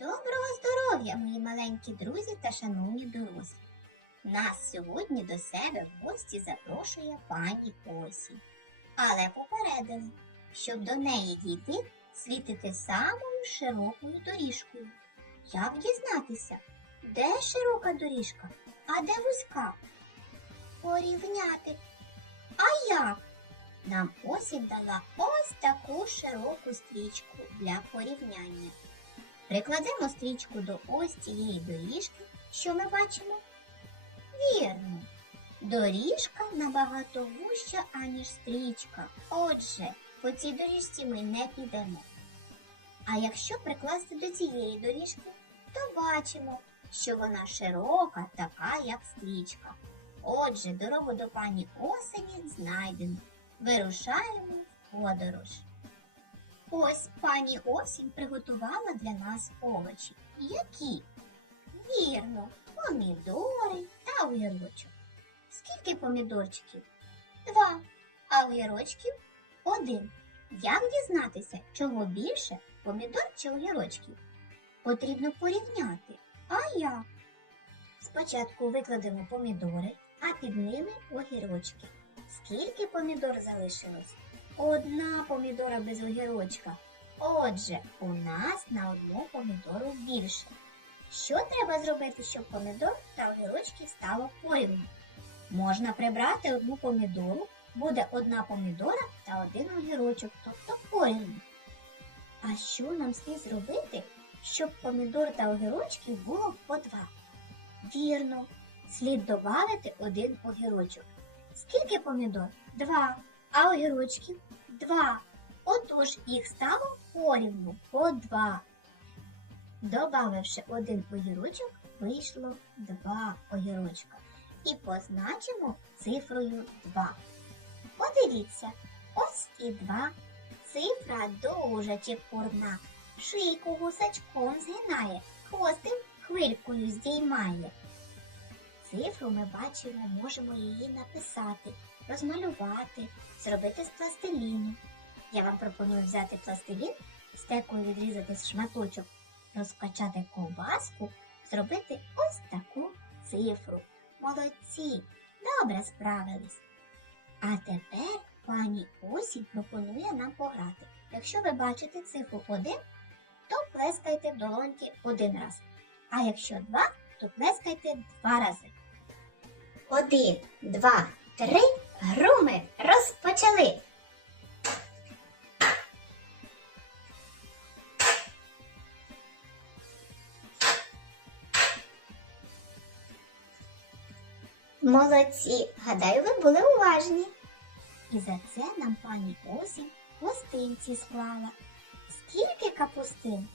Доброго здоров'я, мої маленькі друзі та шановні дорослі. Нас сьогодні до себе в гості запрошує пані Осінь. Але попередили, щоб до неї дійти, слід іти самою широкою доріжкою. Як дізнатися, де широка доріжка, а де вузька? Порівняти. А як? Нам осінь дала ось таку широку стрічку для порівняння. Прикладемо стрічку до ось цієї доріжки, що ми бачимо? Вірно. Доріжка набагато вуща, аніж стрічка. Отже, по цій доріжці ми не підемо. А якщо прикласти до цієї доріжки, то бачимо, що вона широка, така як стрічка. Отже, дорогу до пані осені знайдено. Вирушаємо в подорож. Ось пані осінь приготувала для нас овочі. Які? Вірно, помідори та огірочок. Скільки помідорчиків? Два. А огірочків один. Як дізнатися, чого більше помідор чи огірочків? Потрібно порівняти. А як? Спочатку викладемо помідори, а під ними огірочки. Скільки помідор залишилось? Одна помідора без огірочка. Отже, у нас на одну помідору більше. Що треба зробити, щоб помідор та огірочки стало порівну? Можна прибрати одну помідору, буде одна помідора та один огірочок, тобто порівну. А що нам слід зробити, щоб помідор та огірочків було по два? Вірно, слід додати один огірочок. Скільки помідор? Два. А огірочків? Два. Отож їх стало порівну по два. Добавивши один огірочок, вийшло два огірочка. І позначимо цифрою 2. Подивіться, ось і два. Цифра дуже чепурна. Шийку гусачком згинає, хвостик хвилькою здіймає. Цифру ми бачимо, можемо її написати, розмалювати, зробити з пластиліну. Я вам пропоную взяти пластилін, стекою відрізати шматочок, розкачати ковбаску, зробити ось таку цифру. Молодці! Добре справились. А тепер пані Осінь пропонує нам пограти. Якщо ви бачите цифру 1, то плескайте в долоньки один раз. А якщо 2, то плескайте два рази. Один, два, три, груми розпочали. Молодці, гадаю, ви були уважні. І за це нам пані Осінь гостинці склала. Скільки капустин?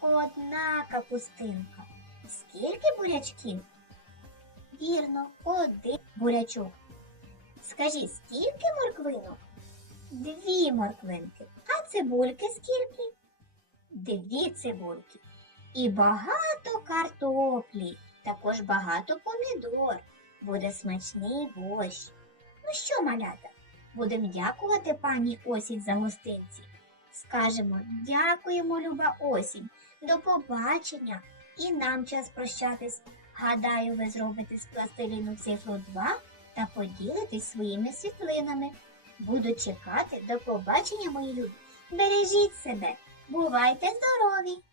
Одна капустинка. Скільки бурячків? Вірно, один бурячок. Скажіть, скільки морквинок? Дві морквинки. А цибульки скільки? Дві цибульки. І багато картоплі, також багато помідор. Буде смачний борщ. Ну що, малята, будемо дякувати пані Осінь за гостинці. Скажемо дякуємо, люба осінь, до побачення і нам час прощатись. Гадаю, ви зробите з пластиліну цифру 2 та поділитесь своїми світлинами. Буду чекати до побачення, мої любі. Бережіть себе, бувайте здорові!